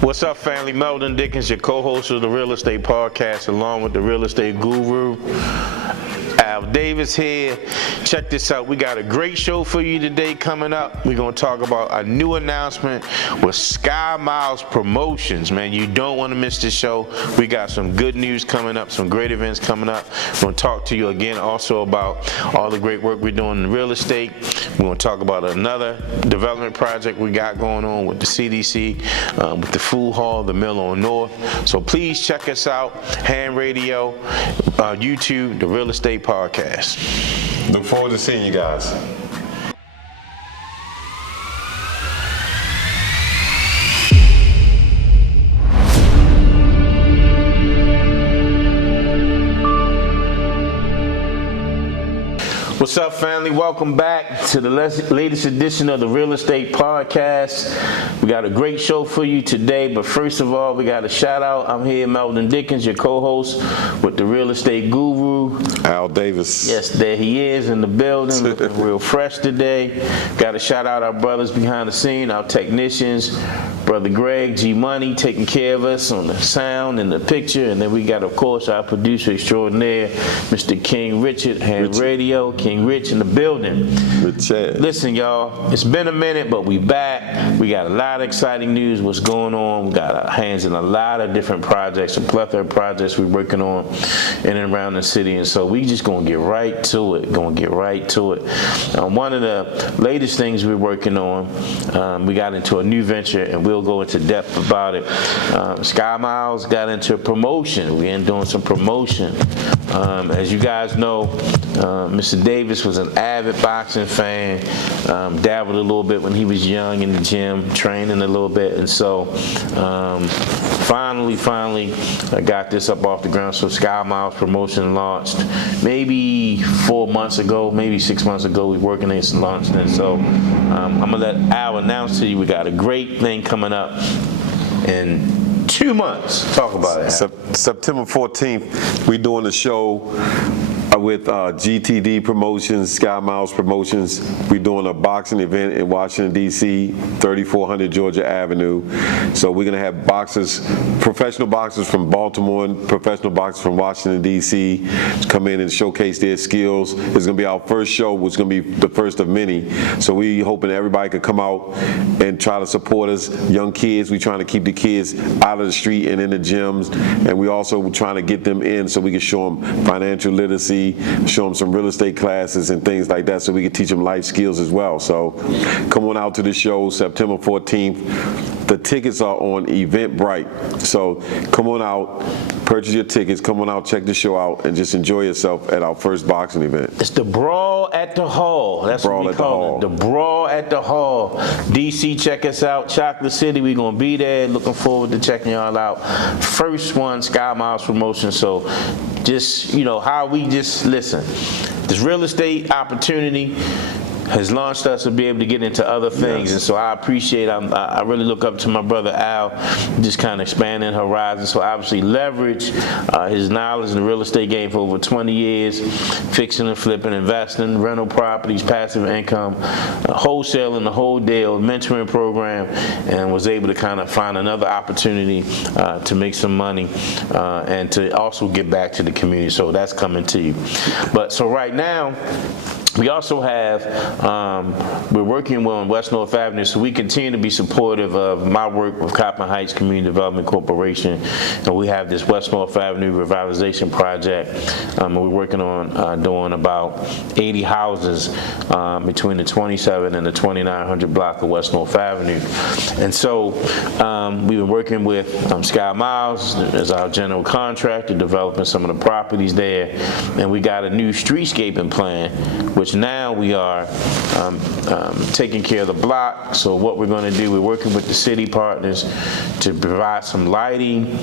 What's up, family? Melvin Dickens, your co-host of the Real Estate Podcast, along with the Real Estate Guru, Al Davis here. Check this out. We got a great show for you today coming up. We're going to talk about a new announcement with SkyMiles Promotions. Man, you don't want to miss this show. We got some good news coming up, some great events coming up. We're going to talk to you again also about all the great work we're doing in real estate. We're going to talk about another development project we got going on with the CDC, with the food hall, the Mill on North. So please check us out, Ham Radio, YouTube, the Real Estate Podcast. Look forward to seeing you guys. What's up, family? Welcome back to the latest edition of the Real Estate Podcast. We got a great show for you today, but first of all, we got a shout out. I'm here, Melvin Dickens, your co-host with the Real Estate Guru, Al Davis. Yes, there he is in the building, looking real fresh today. Got to shout out our brothers behind the scene, our technicians, Brother Greg, G Money, taking care of us on the sound and the picture, and then we got, of course, our producer extraordinaire, Mr. King Richard, Ham Radio, King Rich in the building. Richard. Listen, y'all, it's been a minute, but we back. We got a lot of exciting news. What's going on? We got our hands in a lot of different projects, a plethora of projects we're working on in and around the city, and so we just gonna get right to it. One of the latest things we're working on, we got into a new venture, and we'll go into depth about it. SkyMiles got into a promotion. We're doing some promotion. As you guys know, Mr. Davis was an avid boxing fan, dabbled a little bit when he was young in the gym, training a little bit, and so finally I got this up off the ground. So SkyMiles Promotion launched maybe 4 months ago, maybe 6 months ago. We're working on launching it. So I'm gonna let Al announce to you we got a great thing coming up in 2 months. Talk about it. September 14th, we're doing a show with GTD Promotions, SkyMiles Promotions. We're doing a boxing event in Washington, D.C., 3400 Georgia Avenue. So we're going to have boxers, professional boxers from Baltimore and professional boxers from Washington, D.C. come in and showcase their skills. It's going to be our first show, which is going to be the first of many. So we hoping everybody could come out and try to support us. Young kids, we're trying to keep the kids out of the street and in the gyms. And we also trying to get them in so we can show them financial literacy, show them some real estate classes and things like that, so we can teach them life skills as well. So come on out to the show September 14th. The tickets are on Eventbrite. So come on out, purchase your tickets, come on out, check the show out, and just enjoy yourself at our first boxing event. It's the Brawl at the Hall. That's what we call it. The Brawl at the Hall. DC, check us out. Chocolate City, we're going to be there. Looking forward to checking y'all out. First one, SkyMiles Promotion. So just, how we just, listen, this real estate opportunity has launched us to be able to get into other things. Yes. And so I appreciate, I really look up to my brother Al, just kind of expanding horizons. So obviously leverage his knowledge in the real estate game for over 20 years, fixing and flipping, investing, rental properties, passive income, wholesaling, the whole deal, mentoring program, and was able to kind of find another opportunity to make some money and to also give back to the community. So that's coming to you. But so right now, we also have, we're working on West North Avenue, so we continue to be supportive of my work with Coppin Heights Community Development Corporation, and we have this West North Avenue revitalization project, and we're working on doing about 80 houses between the 27 and the 2900 block of West North Avenue. And so we've been working with SkyMiles as our general contractor, developing some of the properties there, and we got a new streetscaping plan, which now we are taking care of the block. So what we're going to do, we're working with the city partners to provide some lighting,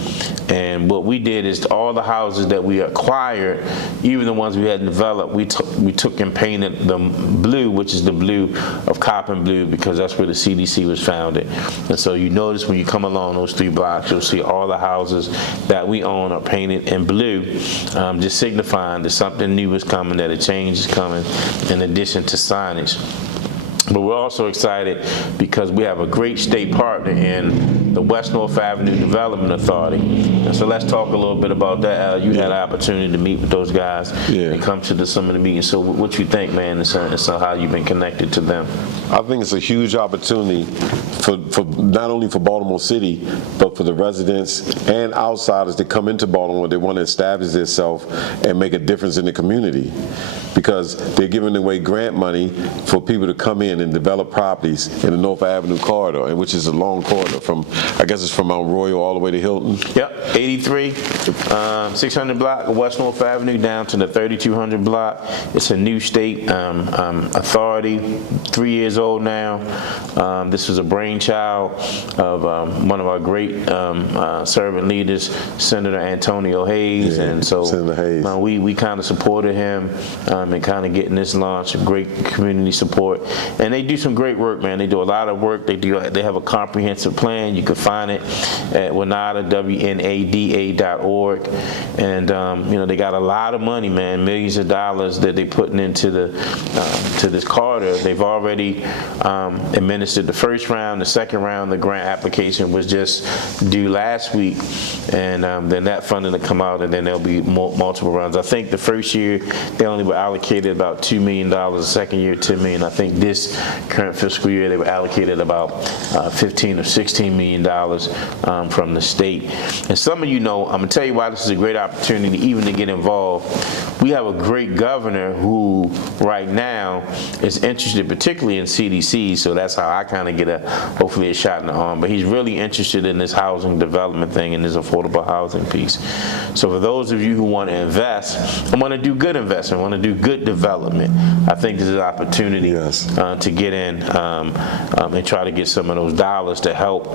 and what we did is all the houses that we acquired, even the ones we hadn't developed, we took and painted them blue, which is the blue of Coppin Blue, because that's where the CDC was founded. And so you notice when you come along those 3 blocks, you'll see all the houses that we own are painted in blue, just signifying that something new is coming, that a change is coming, in addition to signage. But we're also excited because we have a great state partner in the West North Avenue Development Authority. And so let's talk a little bit about that. Al, you had an opportunity to meet with those guys and come to some of the meetings. So what you think, man, and so how you've been connected to them? I think it's a huge opportunity for not only for Baltimore City, but for the residents and outsiders that come into Baltimore that want to establish themselves and make a difference in the community, because they're giving away grant money for people to come in and develop properties in the North Avenue corridor, and which is a long corridor from, I guess it's from Mount Royal all the way to Hilton. Yep, 83, 600 block of West North Avenue down to the 3200 block. It's a new state authority, 3 years old now. This was a brainchild of one of our great servant leaders, Senator Antonio Hayes, and so we kind of supported him in kind of getting this launch, of great community support. And they do some great work, man. They do a lot of work. They have a comprehensive plan. You can find it at WNADA.org. And they got a lot of money, man, millions of dollars that they're putting into to this corridor. They've already administered the first round. The second round, the grant application was just due last week, and then that funding will come out, and then there'll be multiple rounds. I think the first year they only were allocated about $2 million. The second year, $10 million. I think this current fiscal year they were allocated about $15 or $16 million from the state. And some of you know, I'm gonna tell you why this is a great opportunity even to get involved. We have a great governor who right now is interested particularly in CDC, so that's how I kind of get hopefully a shot in the arm. But he's really interested in this housing development thing and this affordable housing piece. So for those of you who want to invest and want to do good investment, want to do good development, I think this is an opportunity to get in and try to get some of those dollars to help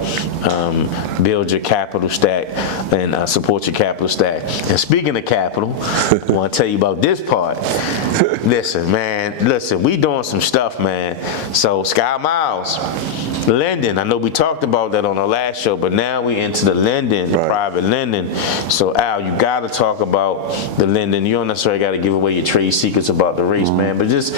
build your capital stack and support your capital stack. And speaking of capital, I want to tell you about this part. Listen, we doing some stuff, man. So SkyMiles, lending, I know we talked about that on the last show, but now we into the lending, the private lending. So Al, you got to talk about the lending. You don't necessarily got to give away your trade secrets about the race, man, but just,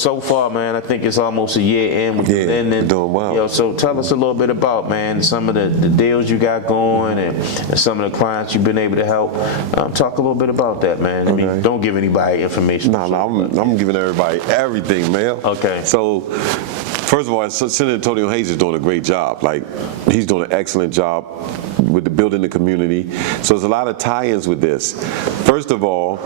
so far, man, I think it's almost a year in with the lending. Doing well. So tell us a little bit about, man, some of the deals you got going and some of the clients you've been able to help. Talk a little bit about that, man. I mean, don't give anybody information. No, I'm giving everybody everything, man. Okay. So, first of all, Senator Antonio Hayes is doing a great job. Like, he's doing an excellent job with the building the community. So there's a lot of tie-ins with this. First of all,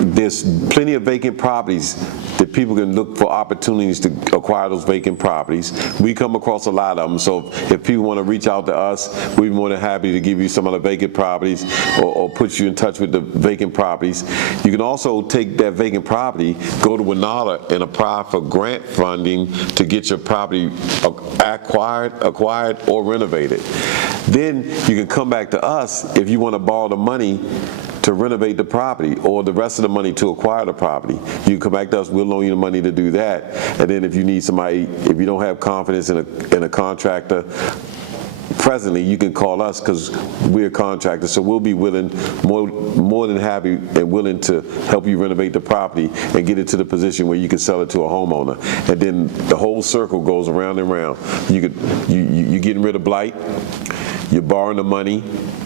there's plenty of vacant properties that people can look for opportunities to acquire those vacant properties. We come across a lot of them, so if people want to reach out to us, we're more than happy to give you some of the vacant properties or put you in touch with the vacant properties. You can also take that vacant property, go to WNADA and apply for grant funding to get your property acquired or renovated. Then you can come back to us if you want to borrow the money to renovate the property or the rest of the money to acquire the property. You can come back to us, we'll loan you the money to do that. And then if you need somebody, if you don't have confidence in a contractor, presently you can call us because we're contractors, so we'll be willing, more than happy and willing to help you renovate the property and get it to the position where you can sell it to a homeowner. And then the whole circle goes around and around. You're getting rid of blight, you're borrowing the money,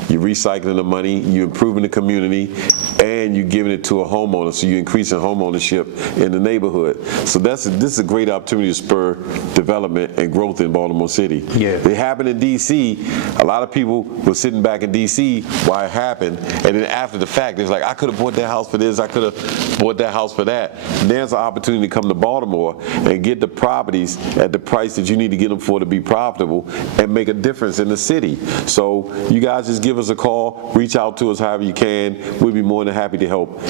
you're recycling the money, you're improving the community, and you're giving it to a homeowner, so you're increasing home ownership in the neighborhood. So this is a great opportunity to spur development and growth in Baltimore City. Yeah. It happened in D.C. A lot of people were sitting back in D.C. while it happened, and then after the fact, it's like, I could have bought that house for this, I could have bought that house for that. There's an opportunity to come to Baltimore and get the properties at the price that you need to get them for to be profitable and make a difference in the city. So you guys just give us a call, reach out to us however you can. We'll be more than happy to help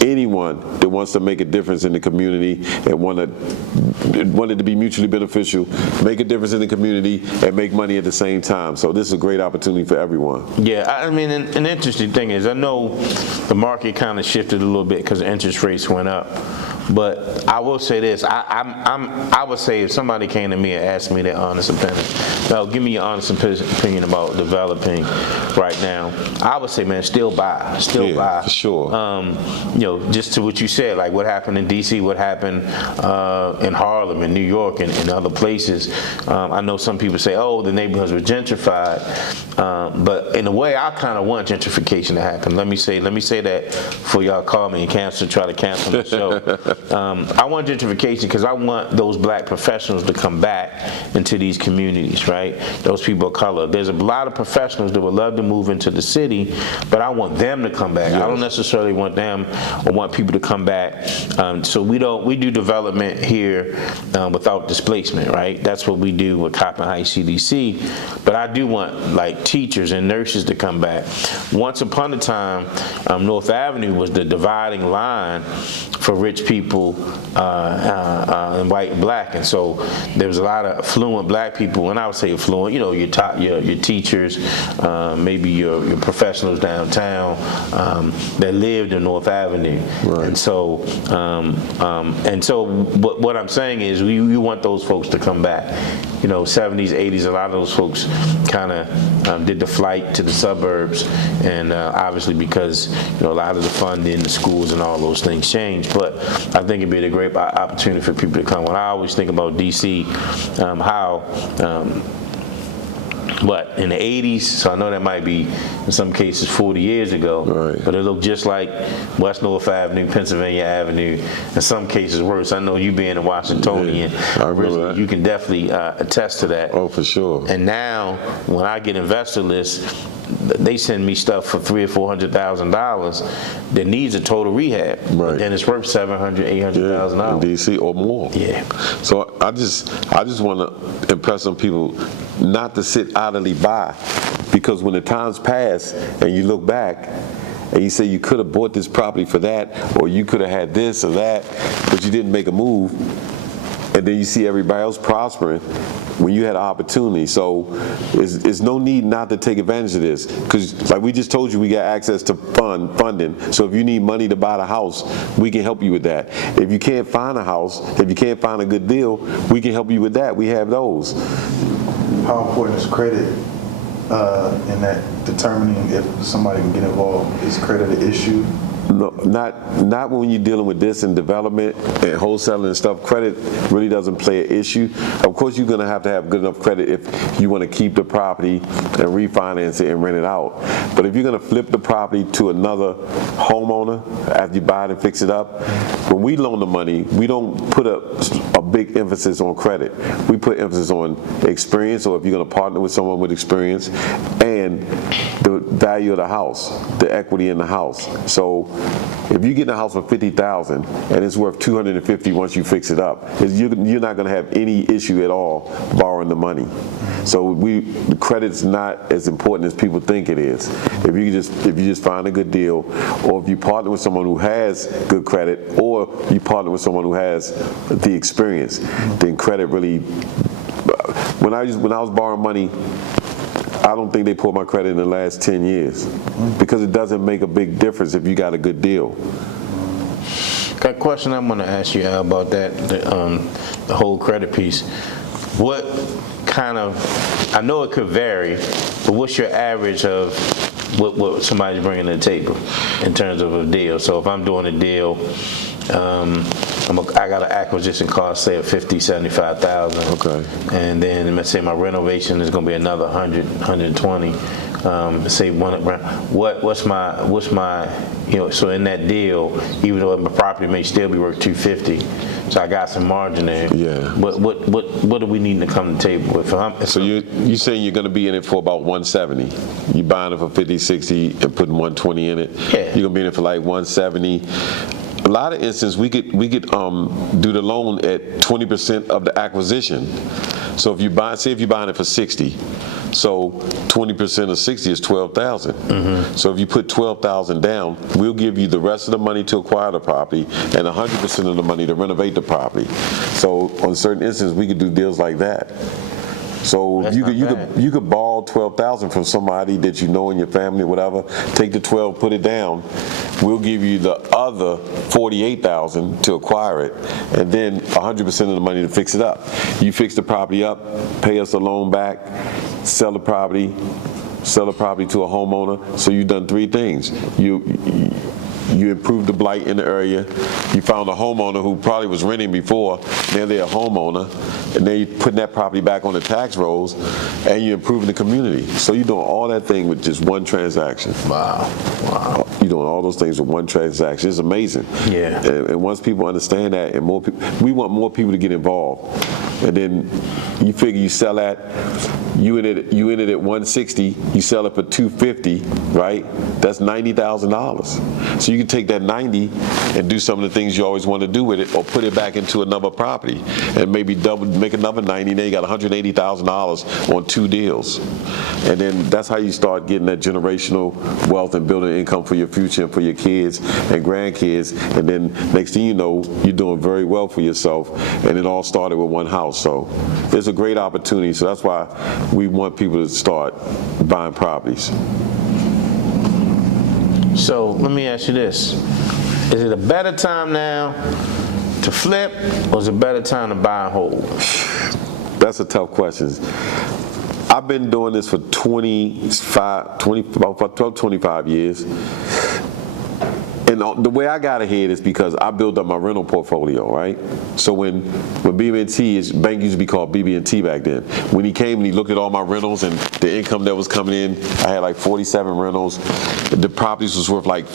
anyone that wants to make a difference in the community and want it to be mutually beneficial, make a difference in the community, and make money at the same time. So this is a great opportunity for everyone. Yeah, I mean, an interesting thing is I know the market kind of shifted a little bit because interest rates went up. But I will say this, I would say if somebody came to me and asked me their honest opinion, now give me your honest opinion about developing right now, I would say, man, still buy. For sure. just to what you said, like what happened in D.C., what happened in Harlem, in New York, and other places. I know some people say, oh, the neighborhoods were gentrified, but in a way, I kind of want gentrification to happen. Let me say that before y'all call me and try to cancel the show. I want gentrification because I want those black professionals to come back into these communities, right? Those people of color. There's a lot of professionals that would love to move into the city, but I want them to come back. Yes. I don't necessarily want them or want people to come back. So we do development here without displacement, right? That's what we do with Coppin Heights CDC. But I do want like teachers and nurses to come back. Once upon a time, North Avenue was the dividing line for rich people and white and black, and so there was a lot of affluent black people. When I would say affluent, your teachers, maybe your professionals downtown that lived in North Avenue, right. And so what I'm saying is we want those folks to come back. 70s, 80s, a lot of those folks kind of did the flight to the suburbs, and obviously because a lot of the funding, the schools, and all those things changed. But I think it'd be a great opportunity for people to come. When I always think about DC, but in the 80s, so I know that might be in some cases 40 years ago, right. But it looked just like West North Avenue, Pennsylvania Avenue, in some cases worse. I know you being a Washingtonian, you can definitely attest to that. Oh, for sure. And now, when I get investor lists, they send me stuff for $300,000 or $400,000 that needs a total rehab, right. But then it's worth $700,000, $800,000 in DC or more. Yeah. So I just want to impress on people not to sit idly by, because when the times pass and you look back and you say you could have bought this property for that, or you could have had this or that, but you didn't make a move, and then you see everybody else prospering when you had an opportunity. So there's no need not to take advantage of this, because like we just told you, we got access to funding. So if you need money to buy the house, we can help you with that. If you can't find a house, if you can't find a good deal, we can help you with that. We have those. How important is credit in that determining if somebody can get involved? Is credit an issue? No, not when you're dealing with this in development and wholesaling and stuff. Credit really doesn't play an issue. Of course, you're going to have good enough credit if you want to keep the property and refinance it and rent it out. But if you're going to flip the property to another homeowner after you buy it and fix it up, when we loan the money, we don't put a big emphasis on credit. We put emphasis on experience, or if you're going to partner with someone with experience, and the value of the house, the equity in the house. So if you get in a house for $50,000 and it's worth $250 once you fix it up, you're not going to have any issue at all borrowing the money. So the credit's not as important as people think it is. If you just find a good deal, or if you partner with someone who has good credit, or you partner with someone who has the experience, then credit really. When I was borrowing money, I don't think they pulled my credit in the last 10 years, because it doesn't make a big difference if you got a good deal. Got a question I'm going to ask you, Al, about that, the whole credit piece. What kind of, I know it could vary, but what's your average of what somebody's bringing to the table in terms of a deal? So if I'm doing a deal, I got an acquisition cost, say, of $50,000, $75,000. Okay. And then let's say my renovation is going to be another $100,000, $120,000. Say what's my so in that deal, even though my property may still be worth $250,000, so I got some margin there. Yeah. What do we need to come to the table with? So you saying you're going to be in it for about $170,000? You buying it for $50,000, $60,000 and putting $120,000 in it? Yeah. You're going to be in it for like $170,000. A lot of instances, we could do the loan at 20% of the acquisition. So if you're buying it for $60,000, so 20% of 60 is $12,000. Mm-hmm. So if you put $12,000 down, we'll give you the rest of the money to acquire the property and 100% of the money to renovate the property. So on certain instances, we could do deals like that. So you could borrow $12,000 from somebody that you know in your family or whatever. Take the 12, put it down. We'll give you the other $48,000 to acquire it, and then 100% of the money to fix it up. You fix the property up, pay us the loan back, sell the property to a homeowner. So you've done three things. you improved the blight in the area. You found a homeowner who probably was renting before. Now they're a homeowner, and then you're putting that property back on the tax rolls, and you're improving the community. So you're doing all that thing with just one transaction. Wow. You're doing all those things with one transaction. It's amazing. Yeah. And once people understand that, and more people, we want more people to get involved. And then you figure you sell that, you in it at 160, you sell it for 250, right? That's $90,000. So you can take that 90 and do some of the things you always want to do with it, or put it back into another property and maybe make another 90. Now you got $180,000 on 2 deals. And then that's how you start getting that generational wealth and building income for your future and for your kids and grandkids. And then next thing you know, you're doing very well for yourself. And it all started with one house. So it's a great opportunity. So that's why we want people to start buying properties. So let me ask you this. Is it a better time now to flip, or is it a better time to buy and hold? That's a tough question. I've been doing this for about 25 years. And the way I got ahead is because I built up my rental portfolio, right? So when BB&T, bank used to be called BB&T back then. When he came and he looked at all my rentals and the income that was coming in, I had like 47 rentals. The properties was worth like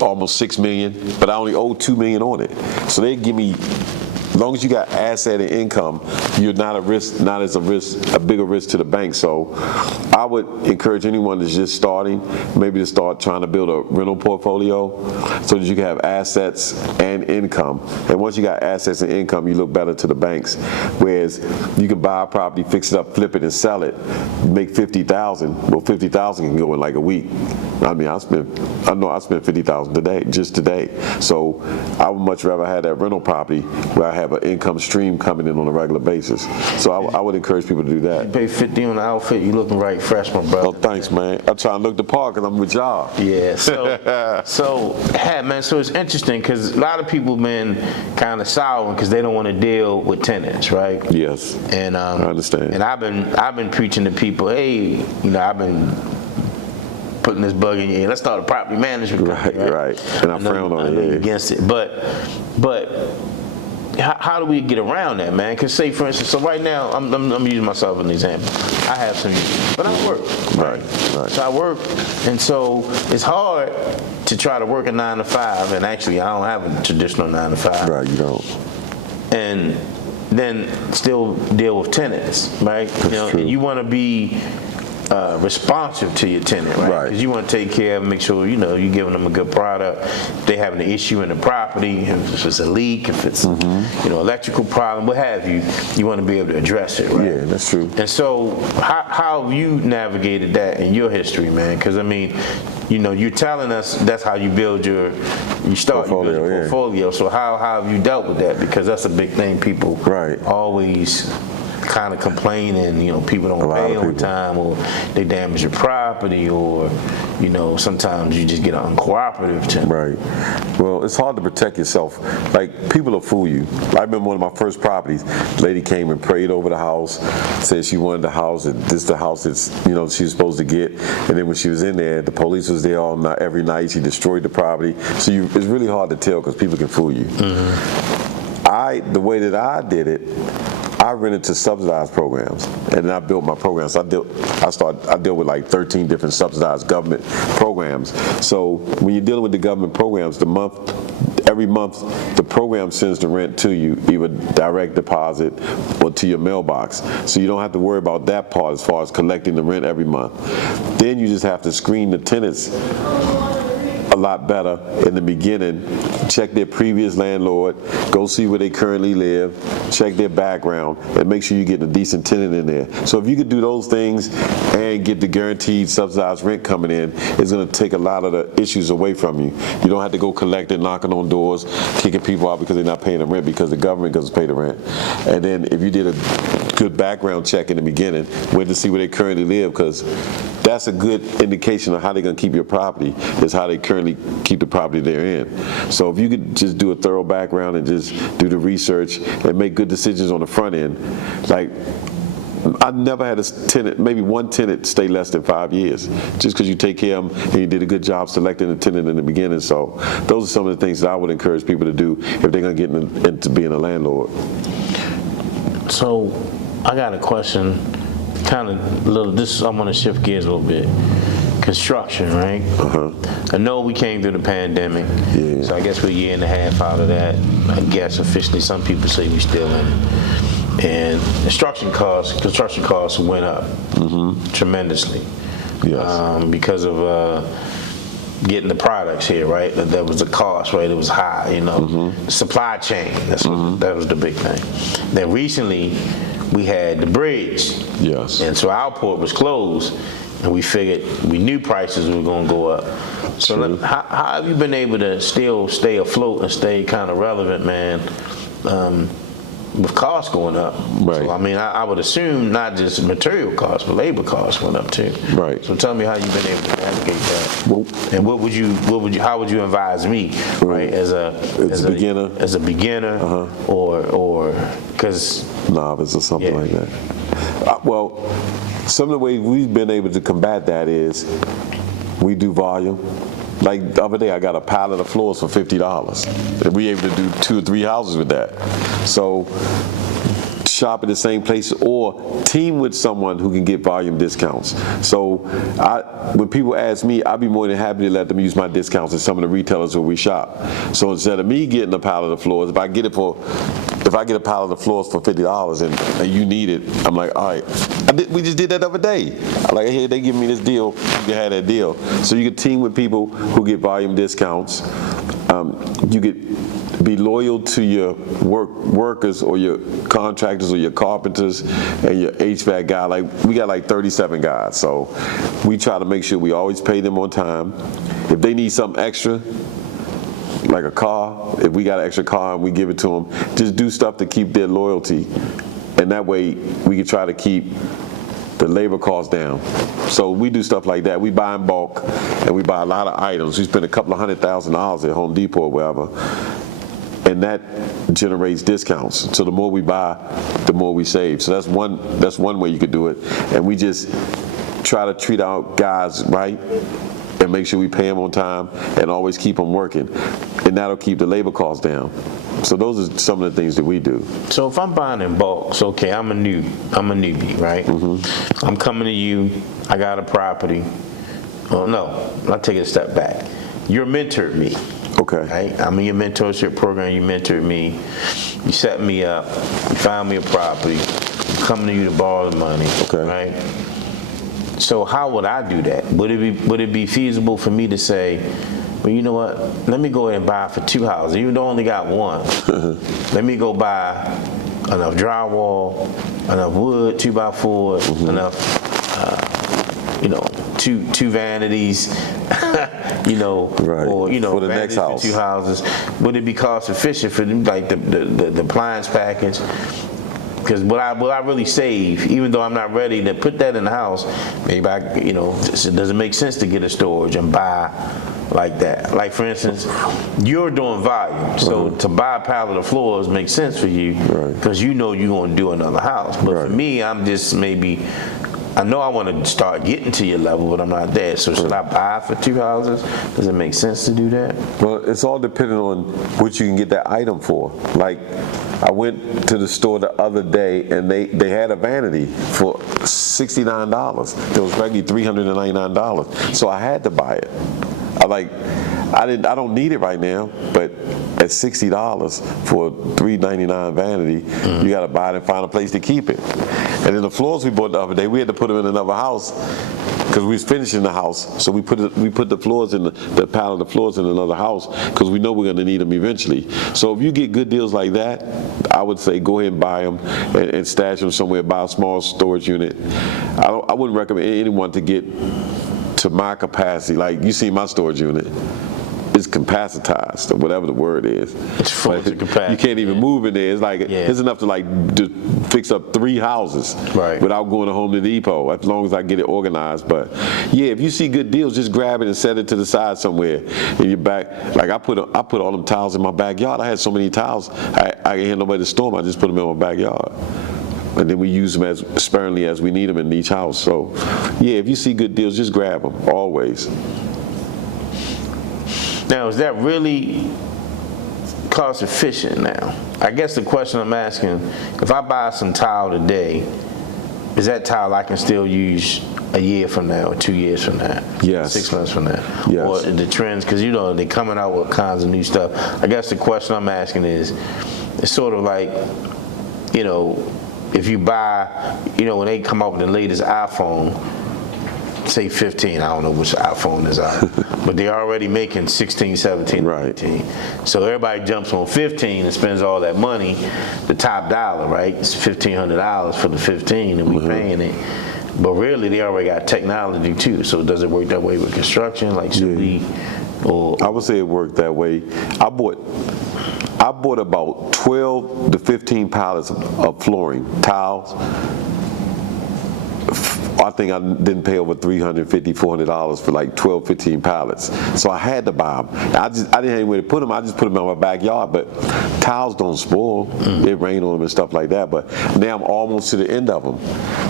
almost $6 million, but I only owed $2 million on it. So they give me, as long as you got asset and income, you're not a bigger risk to the bank. So I would encourage anyone that's just starting, maybe to start trying to build a rental portfolio so that you can have assets and income. And once you got assets and income, you look better to the banks. Whereas you can buy a property, fix it up, flip it, and sell it, make $50,000. Well, $50,000 can go in like a week. I mean, I spent $50,000 just today. So I would much rather have that rental property where I have an income stream coming in on a regular basis. So I would encourage people to do that. You pay $50 on the outfit, you looking right fresh, my brother. Oh, thanks, man. I try and look the part because I'm with y'all. Yeah, so it's interesting because a lot of people been kind of sour because they don't want to deal with tenants, right? Yes. And I understand. And I've been preaching to people, hey, I've been putting this bug in your ear. Let's start a property management company, right. And I frown on it. Against it, but how do we get around that, man? Because say, for instance, so right now, I'm using myself as an example. I have some use, but I work. Right. So I work, and so it's hard to try to work a 9 to 5, and actually I don't have a traditional 9 to 5. Right, you don't. And then still deal with tenants, right? That's true. And you want to be responsive to your tenant, right? Because you want to take care of them, make sure you're giving them a good product. If they having an issue in the property, if it's a leak, if it's electrical problem, what have you, you want to be able to address it, right? Yeah, that's true. And so, how have you navigated that in your history, man? Because I mean, you're telling us that's how you build your portfolio. So how have you dealt with that? Because that's a big thing. People always kind of complaining, people don't pay on time, or they damage your property, or sometimes you just get an uncooperative tenant. Right. Well, it's hard to protect yourself. Like, people will fool you. I remember one of my first properties, the lady came and prayed over the house, said she wanted the house, and this is the house that she was supposed to get. And then when she was in there, the police was there all night, every night. She destroyed the property. So it's really hard to tell because people can fool you. The way that I did it, I rented to subsidized programs, and then I built my programs. I deal with like 13 different subsidized government programs. So when you're dealing with the government programs, every month the program sends the rent to you, either direct deposit or to your mailbox. So you don't have to worry about that part as far as collecting the rent every month. Then you just have to screen the tenants a lot better in the beginning. Check their previous landlord, go see where they currently live, check their background, and make sure you're getting a decent tenant in there. So if you could do those things and get the guaranteed subsidized rent coming in, it's going to take a lot of the issues away from you. You don't have to go collecting, knocking on doors, kicking people out because they're not paying the rent because the government doesn't pay the rent. And then if you did a good background check in the beginning, went to see where they currently live, because that's a good indication of how they're going to keep your property, is how they currently keep the property they're in. So if you could just do a thorough background and just do the research and make good decisions on the front end, like I never had a tenant, maybe one tenant stay less than 5 years, just because you take care of them and you did a good job selecting a tenant in the beginning. So those are some of the things that I would encourage people to do if they're going to get into being a landlord. So I got a question, kind of little. I want to shift gears a little bit. Construction, right? I know we came through the pandemic, so I guess we're a year and a half out of that. I guess officially, some people say we're still in it. And construction costs went up tremendously. Yes. Because of getting the products here, right? That was the cost, right? It was high, you know. Supply chain, that was the big thing. Then recently, we had the bridge. Yes. And so our port was closed, and we knew prices were going to go up. So how have you been able to still stay afloat and stay kind of relevant, man, with costs going up? Right. So, I mean, I would assume not just material costs, but labor costs went up too. Right. So tell me how you've been able to navigate that. Well, and how would you advise me, right, as a beginner, or because novice or something like that? Well, some of the ways we've been able to combat that is we do volume. Like the other day, I got a pallet of floors for $50. And we able to do 2 or 3 houses with that. So shop at the same place or team with someone who can get volume discounts. So when people ask me, I'd be more than happy to let them use my discounts at some of the retailers where we shop. So instead of me getting a pallet of floors, if I get a pallet of floors for $50 and you need it, I'm like, all right. We just did that the other day. I'm like, hey, they give me this deal, you can have that deal. So you can team with people who get volume discounts. You could be loyal to your workers or your contractors or your carpenters and your HVAC guy. Like we got like 37 guys, so we try to make sure we always pay them on time. If they need something extra, like a car, if we got an extra car and we give it to them, just do stuff to keep their loyalty, and that way we can try to keep the labor costs down. So we do stuff like that. We buy in bulk and we buy a lot of items. We spend a couple of $100,000 at Home Depot or wherever, and that generates discounts. So the more we buy, the more we save. So that's one way you could do it. And we just try to treat our guys right and make sure we pay them on time and always keep them working. And that'll keep the labor costs down. So those are some of the things that we do. So if I'm buying in bulk, so okay, I'm a newbie, right? I'm coming to you, I got a property. Oh no, I'll take it a step back. You mentored me. Okay. Right? I'm in your mentorship program, you mentored me, you set me up, you found me a property, I'm coming to you to borrow the money. Okay. Right? So how would I do that? Would it be feasible for me to say, well, you know what, let me go ahead and buy for 2 houses, even though I only got one. Let me go buy enough drywall, enough wood, 2x4, enough, two vanities, right. or, for the vanities next house. for 2 houses. Would it be cost efficient for them, like the appliance package? Because will I really save, even though I'm not ready to put that in the house? Maybe does it make sense to get a storage and buy like that? Like for instance, you're doing volume, so to buy a pallet of floors makes sense for you because you know you're going to do another house. But for me, I'm just I know I want to start getting to your level, but I'm not there. So should I buy for 2 houses? Does it make sense to do that? Well, it's all dependent on what you can get that item for. Like, I went to the store the other day and they had a vanity for $69. It was regularly $399. So I had to buy it. I don't need it right now, but at $60 for a $399 vanity, you got to buy it and find a place to keep it. And then the floors we bought the other day, we had to put them in another house because we was finishing the house. So we put the floors in the pallet of floors in another house because we know we're going to need them eventually. So if you get good deals like that, I would say go ahead and buy them and stash them somewhere. Buy a small storage unit. I wouldn't recommend anyone to get to my capacity. Like, you see my storage unit, it's capacitized or whatever the word is. It's full to capacity. You can't even move in there. It's like it's enough to fix up 3 houses without going to Home Depot, as long as I get it organized. But yeah, if you see good deals, just grab it and set it to the side somewhere in your back. Like I put all them tiles in my backyard. I had so many tiles, I didn't have nobody to store them. I just put them in my backyard. and then we use them as sparingly as we need them in each house. So, yeah, if you see good deals, just grab them, always. Now, is that really cost efficient now? I guess the question I'm asking, if I buy some tile today, is that tile I can still use a year from now or 2 years from now? Yes. 6 months from now? Yes. Or the trends, because they're coming out with kinds of new stuff. I guess the question I'm asking is, it's sort of like, if you buy, when they come up with the latest iPhone, say 15, I don't know which iPhone is out, but they're already making 16, 17, right. 18. So everybody jumps on 15 and spends all that money, the top dollar, right? It's $1,500 for the 15 and we paying it. But really, they already got technology too. So does it work that way with construction? Like, should we, or? I would say it worked that way. I bought about 12 to 15 pallets of flooring, tiles. I think I didn't pay over $350, $400 for like 12, 15 pallets. So I had to buy them. I didn't have anywhere to put them. I just put them in my backyard. But tiles don't spoil. It rained on them and stuff like that. But now I'm almost to the end of them.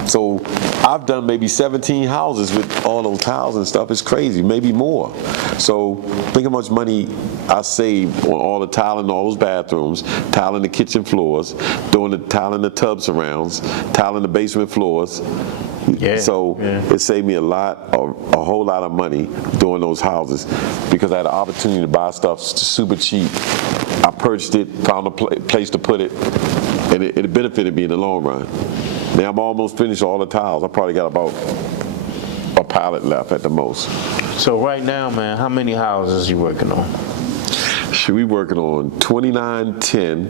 So I've done maybe 17 houses with all those tiles and stuff. It's crazy, maybe more. So think how much money I saved on all the tiling in all those bathrooms, tiling the kitchen floors, doing the tiling the tub surrounds, tiling the basement floors. Yeah, so it saved me a whole lot of money doing those houses because I had an opportunity to buy stuff super cheap. I purchased it, found a place to put it, and it benefited me in the long run. Now I'm almost finished all the tiles. I probably got about a pallet left at the most. So right now, man, how many houses you working on? We working on 2910.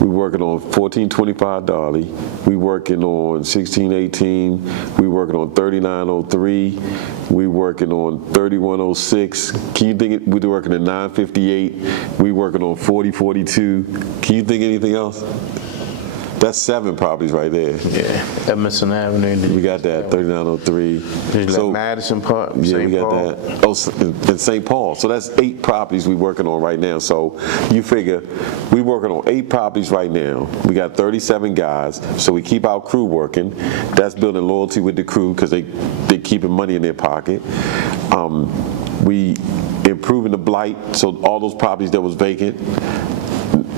We working on 1425 Darley. We working on 1618. We working on 3903. We working on 3106. Can you think we're working at 958? We working on 4042. Can you think anything else? That's 7 properties right there. Yeah, Emerson Avenue. We got that, 3903. So Madison Park, yeah, St. we got Paul. that. Oh, in St. Paul. So that's 8 properties we working on right now. So you figure we working on 8 properties right now. We got 37 guys. So we keep our crew working. That's building loyalty with the crew because they keeping money in their pocket. We improving the blight. So all those properties that was vacant,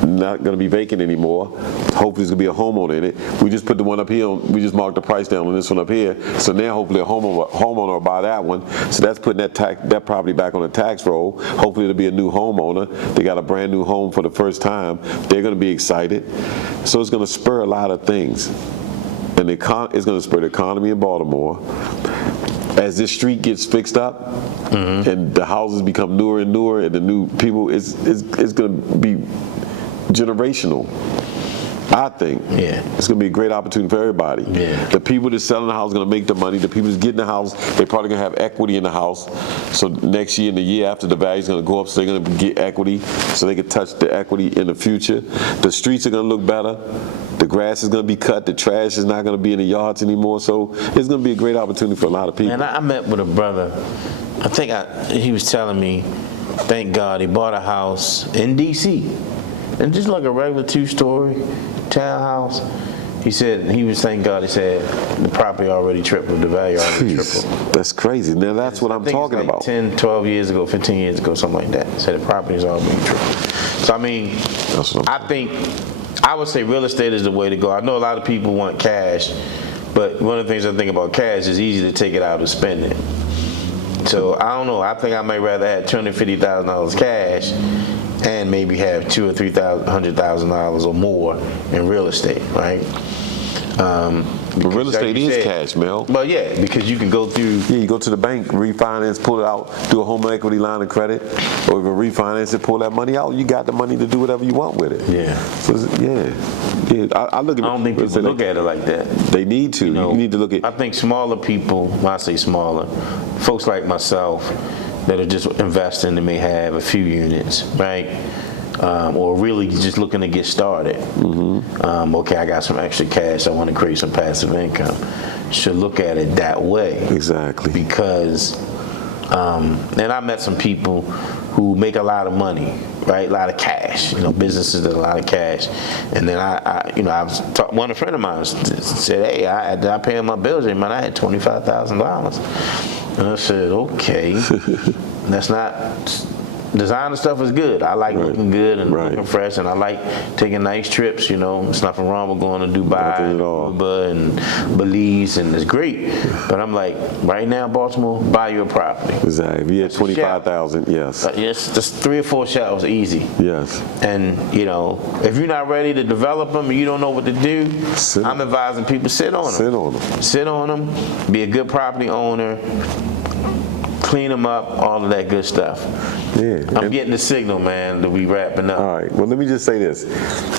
not going to be vacant anymore. Hopefully there's going to be a homeowner in it. We just put the one up here, we just marked the price down on this one up here. So now hopefully a homeowner will buy that one. So that's putting that property back on the tax roll. Hopefully it'll be a new homeowner. They got a brand new home for the first time. They're going to be excited. So it's going to spur a lot of things. And it's going to spur the economy in Baltimore. As this street gets fixed up and the houses become newer and newer and the new people, it's going to be generational, I think. Yeah. It's going to be a great opportunity for everybody. Yeah. The people that's selling the house are going to make the money. The people that's getting the house, they're probably going to have equity in the house. So next year and the year after, the value's going to go up, so they're going to get equity, so they can touch the equity in the future. The streets are going to look better. The grass is going to be cut. The trash is not going to be in the yards anymore. So it's going to be a great opportunity for a lot of people. And I met with a brother. I think he was telling me, thank God he bought a house in D.C. and just like a regular 2-story townhouse. He said thank God. He said the property already tripled. The value already tripled. That's crazy. Now that's what I'm talking like about. 10, 12 years ago, 15 years ago, something like that. He said the property's already tripled. So I mean, I would say real estate is the way to go. I know a lot of people want cash, but one of the things I think about cash is easy to take it out and spend it. So I don't know. I think I might rather have $250,000 cash and maybe have $200,000 or $300,000 or more in real estate, right? But real estate is cash, Mel. Well, yeah, because you can go through. Yeah, you go to the bank, refinance, pull it out, do a home equity line of credit, or if you refinance it, pull that money out. You got the money to do whatever you want with it. Yeah. So, I look at. I don't think people look at it like that. They need to. You need to look at. I think smaller people, when I say smaller, folks like myself that are just investing and may have a few units, right? Or really just looking to get started. Okay, I got some extra cash. I want to create some passive income. Should look at it that way. Exactly. Because, and I met some people who make a lot of money, right? A lot of cash, businesses that a lot of cash. And then one a friend of mine said, hey, I pay my bills every month. I had $25,000. And I said, okay, that's not. Designer stuff is good. I like looking good and looking fresh, and I like taking nice trips. There's nothing wrong with going to Dubai, Cuba, and Belize, and it's great. But I'm like, right now, Baltimore, buy your property. Exactly. If you had 25,000, yes. Yes, just 3 or 4 shelves, easy. Yes. And if you're not ready to develop them, and you don't know what to do, I'm advising people sit on them. Sit on them. Sit on them. Be a good property owner. Clean them up, all of that good stuff. Yeah. I'm getting the signal, man, that we wrapping up. All right. Well, let me just say this.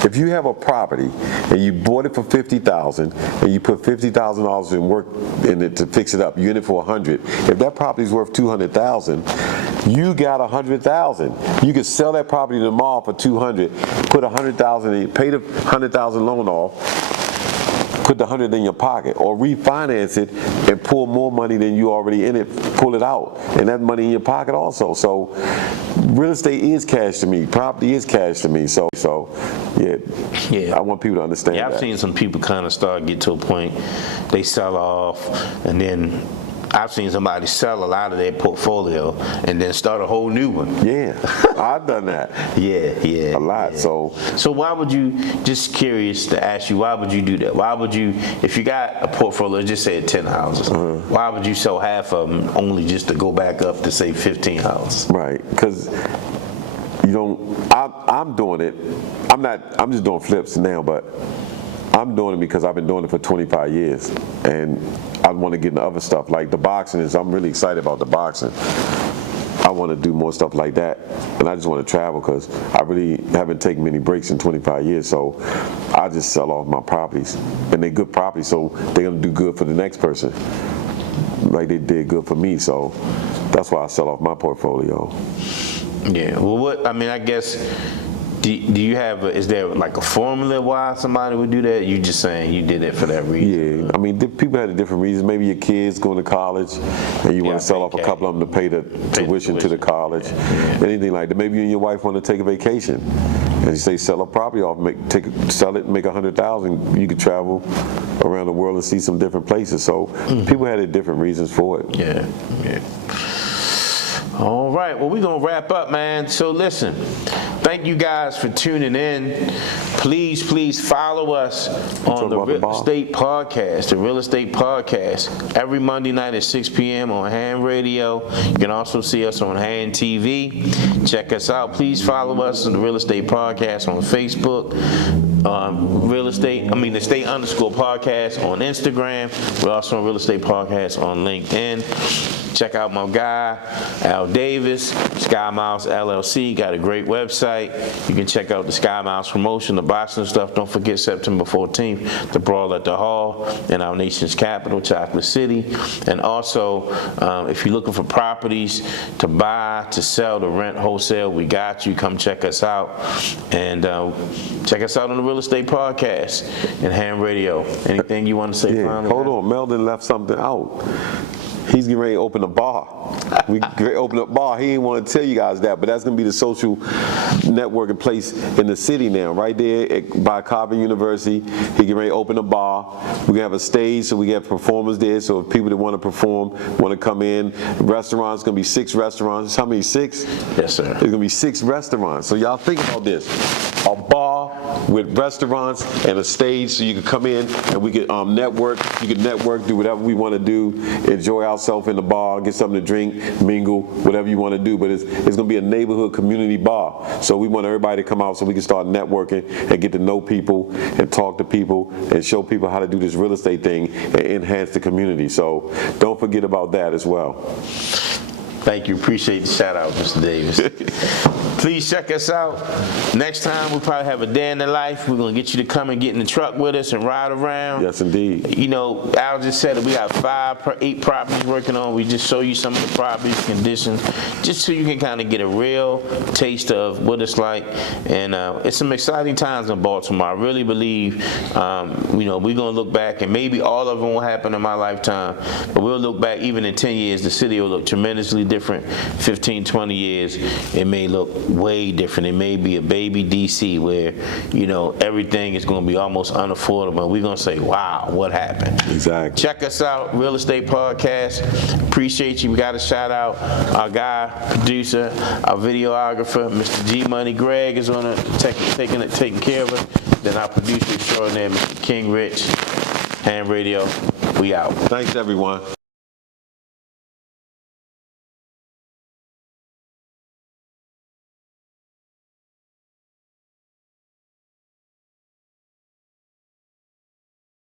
If you have a property and you bought it for $50,000 and you put $50,000 in work in it to fix it up, you're in it for $100,000. If that property is worth $200,000, you got $100,000. You could sell that property tomorrow for $200,000, put $100,000 in, pay the $100,000 loan off, put the $100,000 in your pocket, or refinance it and pull more money than you already in it, pull it out, and that money in your pocket also. So real estate is cash to me. Property is cash to me. So yeah. I want people to understand that. I've seen some people kind of get to a point, they sell off, and then I've seen somebody sell a lot of their portfolio and then start a whole new one. Yeah, I've done that. Yeah. A lot, yeah. So why would you, just curious to ask you, why would you do that? Why would you, if you got a portfolio, just say 10 houses, why would you sell half of them only just to go back up to say 15 houses? Right, because I'm doing it. I'm just doing flips now, but I'm doing it because I've been doing it for 25 years, and I want to get into other stuff like the boxing. I'm really excited about the boxing. I want to do more stuff like that, and I just want to travel because I really haven't taken many breaks in 25 years. So I just sell off my properties, and they're good properties, so they're gonna do good for the next person, like they did good for me. So that's why I sell off my portfolio. Yeah. Well, I guess. Do you have, is there like a formula why somebody would do that? You just saying you did it for that reason? Yeah, people had different reasons. Maybe your kids going to college and you want to sell off a couple of them to pay the tuition to the college. Anything like that. Maybe you and your wife want to take a vacation and you say sell a property off, sell it, make $100,000. You could travel around the world and see some different places. So people had different reasons for it. Yeah. All right, well, we're going to wrap up, man. So listen, thank you guys for tuning in. Please follow us on the Real Estate Podcast, every Monday night at 6 p.m. on Ham Radio. You can also see us on Ham TV. Check us out. Please follow us on the Real Estate Podcast on Facebook. The Estate_podcast on Instagram. We're also on Real Estate Podcast on LinkedIn. Check out my guy, Al Davis, SkyMiles LLC. Got a great website. You can check out the SkyMiles Promotion, the boxing stuff. Don't forget September 14th, the Brawl at the Hall in our nation's capital, Chocolate City. And also, if you're looking for properties to buy, to sell, to rent, wholesale, we got you. Come check us out. And check us out on the Real Estate Podcast and Ham Radio. Anything you want to say finally? Hold on, Meldon left something out. He's getting ready to open a bar. We get ready to open a bar. He didn't want to tell you guys that, but that's going to be the social networking place in the city now, right there by Carbon University. He getting ready to open a bar. We're going to have a stage, so we have performers there, so if people that want to perform want to come in. Restaurants, going to be 6 restaurants. How many, 6? Yes, sir. There's going to be 6 restaurants. So y'all think about this. A bar with restaurants and a stage so you can come in and we can network. You can network, do whatever we want to do, enjoy ourselves in the bar, get something to drink, mingle, whatever you want to do. But it's going to be a neighborhood community bar. So we want everybody to come out so we can start networking and get to know people and talk to people and show people how to do this real estate thing and enhance the community. So don't forget about that as well. Thank you. Appreciate the shout out, Mr. Davis. Please check us out. Next time, we'll probably have a day in the life. We're going to get you to come and get in the truck with us and ride around. Yes, indeed. You know, Al just said that we got 8 properties working on. We just show you some of the properties, conditions, just so you can kind of get a real taste of what it's like. And it's some exciting times in Baltimore. I really believe, you know, we're going to look back, and maybe all of them will happen in my lifetime, but we'll look back, even in 10 years, the city will look tremendously different. 15, 20 years, it may look way different. It may be a baby DC where, you know, everything is going to be almost unaffordable. We're going to say, wow, what happened? Exactly. Check us out, Real Estate Podcast. Appreciate you. We got to shout out our guy, producer, our videographer, Mr. G Money Greg is on taking care of it. Then our producer extraordinaire, Mr. King Rich, Ham Radio. We out. Thanks, everyone.